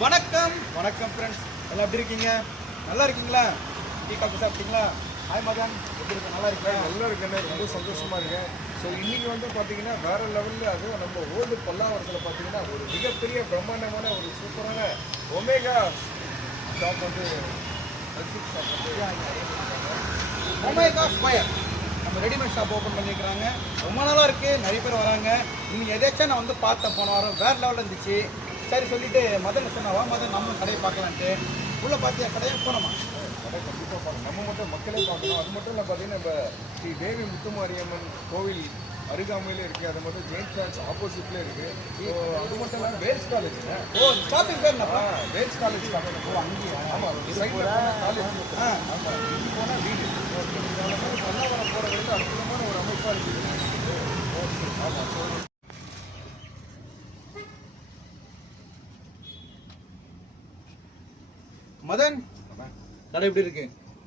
வணக்கம். வணக்கம் ஃப்ரெண்ட்ஸ் எல்லாம் எப்படி இருக்கீங்க? நல்லா இருக்கீங்களா? டீ காஃபி சாப்பிட்டீங்களா? ஹாய் மகன் எப்படி இருக்கு? நல்லா இருக்கீங்களா? நல்லா இருக்கேன் ரொம்ப சந்தோஷமா இருக்கேன். ஸோ இன்னைக்கு வந்து பார்த்தீங்கன்னா வேற லெவலில் அதுவும் நம்ம ஓல்டு பல்லாவரத்தில் பார்த்தீங்கன்னா ஒரு மிகப்பெரிய பிரம்மாண்டமான ஒரு சூப்பரான ஒமேகா ஷாப் வந்து ஒமேகா ஸ்கொயர் நம்ம ரெடிமேட் ஷாப் ஓப்பன் பண்ணியிருக்கிறாங்க ரொம்ப நாளாக இருக்கு. நிறைய பேர் வராங்க. இன்னைக்கு எதாச்சும் நான் வந்து பார்த்தேன் போன வாரம் வேற லெவலில் இருந்துச்சு. சரி சொல்லிட்டு மதன் சொன்னா வா மதன் நம்மளும் கடையை பார்க்கலான்ட்டு. உள்ள பார்த்தியா கடையை போனோமா? கடை கண்டிப்பாக பார்க்கணும். நம்ம மட்டும் மக்களே பார்க்கணும். அது மட்டும் இல்லை பார்த்தீங்கன்னா நம்ம ஸ்ரீ தேவி முத்துமாரியம்மன் கோவில் அருகாமையிலே இருக்குது அது மட்டும் ஜெயின் சார்ஜ் ஆப்போசிட்லேயே இருக்குது ஸோ அது மட்டும் இல்லாமல் வேல்ஸ் காலேஜ் ஓ ஷாப்பிங் பேர் என்னப்பா? வேல்ஸ் காலேஜ் ஓ அங்கேயா? ஆமாம் சைடில் காலேஜ் ஆ. ஆமாம் இது போனால் வீடு பல்லாவரம் போகிற வரைக்கும் அற்புதமான ஒரு அமைப்பாக இருக்குது. ஓகே ஆமாம் மதன் கடை எப்படி இருக்கு?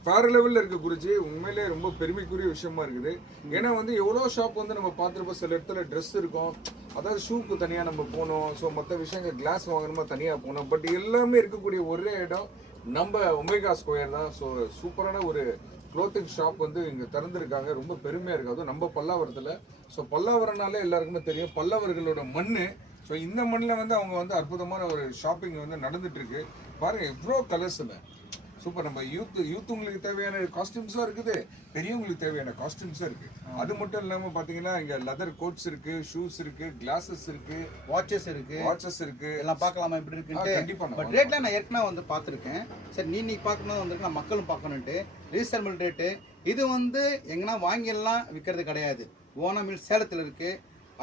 வேற லெவலில் இருக்கு குருஜி. உண்மையிலே ரொம்ப பெருமைக்குரிய விஷயமா இருக்குது. ஏன்னா வந்து எவ்வளோ ஷாப் வந்து நம்ம பார்த்துருப்போம். சில இடத்துல ட்ரெஸ் இருக்கும். அதாவது ஷூக்கு தனியாக நம்ம போனோம் ஸோ மற்ற விஷயங்கள் கிளாஸ் வாங்கணுமா தனியாக போனோம் பட் எல்லாமே இருக்கக்கூடிய ஒரே இடம் நம்ம ஒமேகா ஸ்கொயர் தான். ஸோ சூப்பரான ஒரு க்ளோத்திங் ஷாப் வந்து இங்கே திறந்துருக்காங்க. ரொம்ப பெருமையாக இருக்குது அதுவும் நம்ம பல்லாவரத்தில். ஸோ பல்லாவரம்னாலே எல்லாருக்குமே தெரியும். பல்லவர்களோட மண் ஸோ இந்த மண்ணில் வந்து அவங்க வந்து அற்புதமான ஒரு ஷாப்பிங் வந்து நடந்துட்டு இருக்கு பாருங்க எவ்வளோ கலர்ஸுங்க சூப்பர் நம்ம யூத் யூத்துங்களுக்கு தேவையான காஸ்டியூம்ஸும் இருக்குது. பெரியவங்களுக்கு தேவையான காஸ்டியூம்ஸும் இருக்கு. அது மட்டும் இல்லாம பாத்தீங்கன்னா இங்க லெதர் கோட்ஸ் இருக்கு ஷூஸ் இருக்கு கிளாஸஸ் இருக்கு வாட்சஸ் இருக்கு. வாட்சஸ் இருக்கு. எல்லாம் பார்க்கலாமா எப்படி இருக்குன்ட்டு. கண்டிப்பா நான் பட் ரேட்ல நான் ஏற்கனவே வந்து பார்த்துருக்கேன். சரி நீ நீ பார்க்கணும் வந்திருக்கு நான் மக்களும் பார்க்கணுன்ட்டு ரீசனபிள் ரேட்டு இது வந்து எங்கன்னா வாங்கிடலாம் விற்கிறது கிடையாது. ஓனா மில் சேலத்தில் இருக்கு.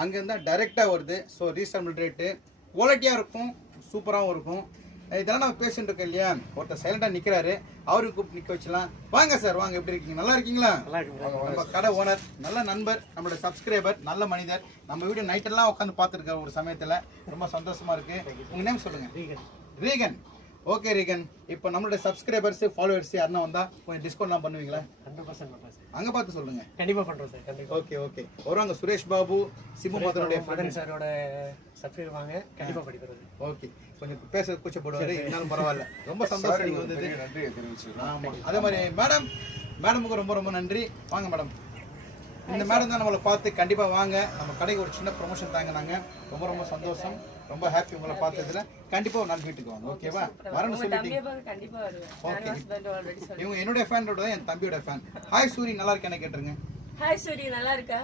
அங்கேருந்து டைரெக்டாக வருது. ஸோ ரீசனபிள் ரேட்டு குவாலிட்டியாக இருக்கும். சூப்பராகவும் இருக்கும். இதெல்லாம் நம்ம பேசிட்டு இருக்கோம் இல்லையா? ஒருத்தர் சைலண்டாக நிற்கிறாரு அவருக்கு கூப்பிட்டு நிற்க வச்சலாம். வாங்க சார் வாங்க. எப்படி இருக்கீங்க? நல்லா இருக்கீங்களா? நம்ம கடை ஓனர் நல்ல நண்பர் நம்மளோட சப்ஸ்கிரைபர் நல்ல மனிதர். நம்ம வீடியோ நைட்டெல்லாம் உட்காந்து பார்த்துருக்காரு ஒரு சமயத்தில் ரொம்ப சந்தோஷமா இருக்கு. உங்க நேம் சொல்லுங்க. ரீகன். ஓகே ரீகன் இப்போ நம்மளோட சப்ஸ்கிரைபர்ஸ் ஃபாலோவர்ஸ் யாருன்னா வந்தா கொஞ்சம் டிஸ்கவுண்ட்லாம் பண்ணுவீங்களா? ஹண்ட்ரட் பர்சன்ட் பண்ணுறோம் சார். அங்க பார்த்து சொல்லுங்க. கண்டிப்பாக பண்ணுறோம் சார் கண்டிப்பாக ஓகே ஓகே வருவாங்க சுரேஷ் பாபு சிம்மு மதனுடைய மதன் சாரோட சப்ஸ்கிரைப் வாங்க கண்டிப்பாக படிக்கிறது ஓகே கொஞ்சம் பேச கூச்சப்படுவாரு இருந்தாலும் பரவாயில்ல. ரொம்ப சந்தோஷம் Sorry, நீங்க ஒரு வந்தது. பெரிய நன்றியை தெரிவிச்சுக்கிறோம். ஆமா. அதே மாதிரி மேடம் மேடமுக்கு ரொம்ப ரொம்ப நன்றி. வாங்க மேடம் இந்த மேடம் தான் நம்மளை பார்த்து கண்டிப்பா வாங்க. நம்ம கடைக்கு ஒரு சின்ன ப்ரொமோஷன் தாங்கினாங்க. ரொம்ப ரொம்ப சந்தோஷம். ரொம்ப ஹாப்பி உங்களை பார்த்ததுல. கண்டிப்பா ஒரு நாள் வீட்டுக்கு வாங்க ஓகேவா வரணும் சொல்லிட்டீங்க. இவங்க என்னுடைய ஃபேனோட என் தம்பியோட ஃபேன் ஹாய் சூரி நல்லா இருக்கேன்னு கேட்டுருங்க. ஹாய் சூரி நல்லா இருக்கா?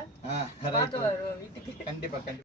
கண்டிப்பா கண்டிப்பா.